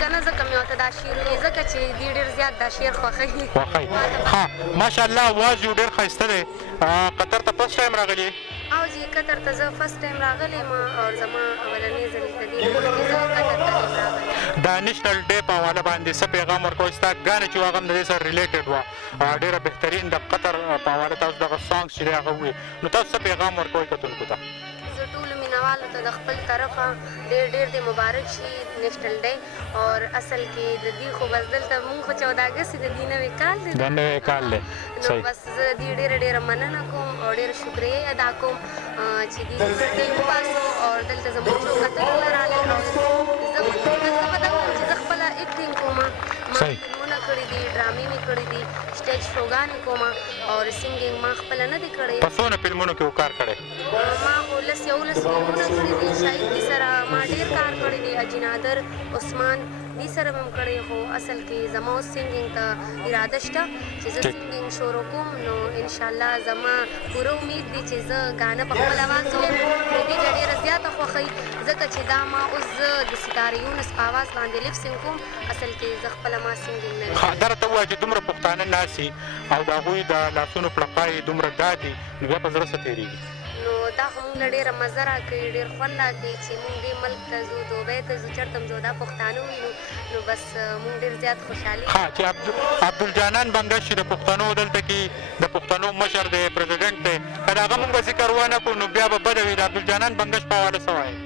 که نه ځکه مې ورته دا شعر ویلی ځکه چې دې ډېر زیات دا شعر خوښوي ها ماشاءالله اواز یې ډېر ښایسته دی قطر ته فسټ ټایم راغلي او جی قطر ته زه فرست ټایم راغلی یم او زما اولنۍ ځل په دې ملک کې زه قطر ته یم راغلی د نیشنل ډے په حواله باندې څه پیغام ورکوئ ستا ګانې چې وه هغه هم د دې سره ریلیټډ وه ډېره بهترین د قطر په حواله تاسو دغه سانګس چې دی هغه ووایي نو تاسو څه پیغام ورکوئ کتونکو ته زه ټولو مینهوالو ته د خپل طرفه ډېر ډېر د مبارک شي نیشنل ډے اور اصل کې د دې خو بس دلته مونږ خو 14 اګست د دې نوی کال دی د نوی کال دی نو بس زه د دې ډېره ډېره مننه کوم او ډېره شکریه ادا کوم چې دې دلته وباسو او دلته زموږ څو کتلونه راغلل او زه به دا ووایم چې زه خپله اکټینګ کوم ما فلمونه کړي دي ډرامې مې کړي دي سټیج شوګانې کوم او سینګینګ ما خپله نه دی کړی په څونه فلمونو کې کار کړی ما خو 11 فلمونه کړي دي شاهد سره ما ډېر کار کړی دی اجنادر عثمان دې سره مې هم کړی خو اصل کې زما اوس سینګینګ ته اراده شته چې زه سینګینګ شروع کوم نو انشاءالله زما پوره امید دی چې زه ګانه په خپل اواز ووایم نو دې ته ډېره زیاته خوښوي ځکه چې دا ما اوس زه د ستاره یونس په اواز باندې لپ سینګ کوم اصل کې زه خپله ما سینګینګ نه دا راته ووایه چې دومره پښتانه ناسي او د هغوی د لاسونو پړقا یې دومره دادي نو بیا په زړه څه تېرېږي نو دا خو موږ له ډېره مزه راکوي ډېر خوند راکوي چې موږ دې ملک ته ځو دوبۍ ته ځو چېرته هم ځو دا پښتانه وینو نو بس موږ ډېر زیات خوشحالي ها چې عبدالجانان بنګش چې د پښتنو دلته کې د پښتنو مشر دی پرزیډنټ دی که د هغه موږ به ذکر ونه کړو نو بیا به بده وي د عبدالجانان بنګش په حواله څه وایي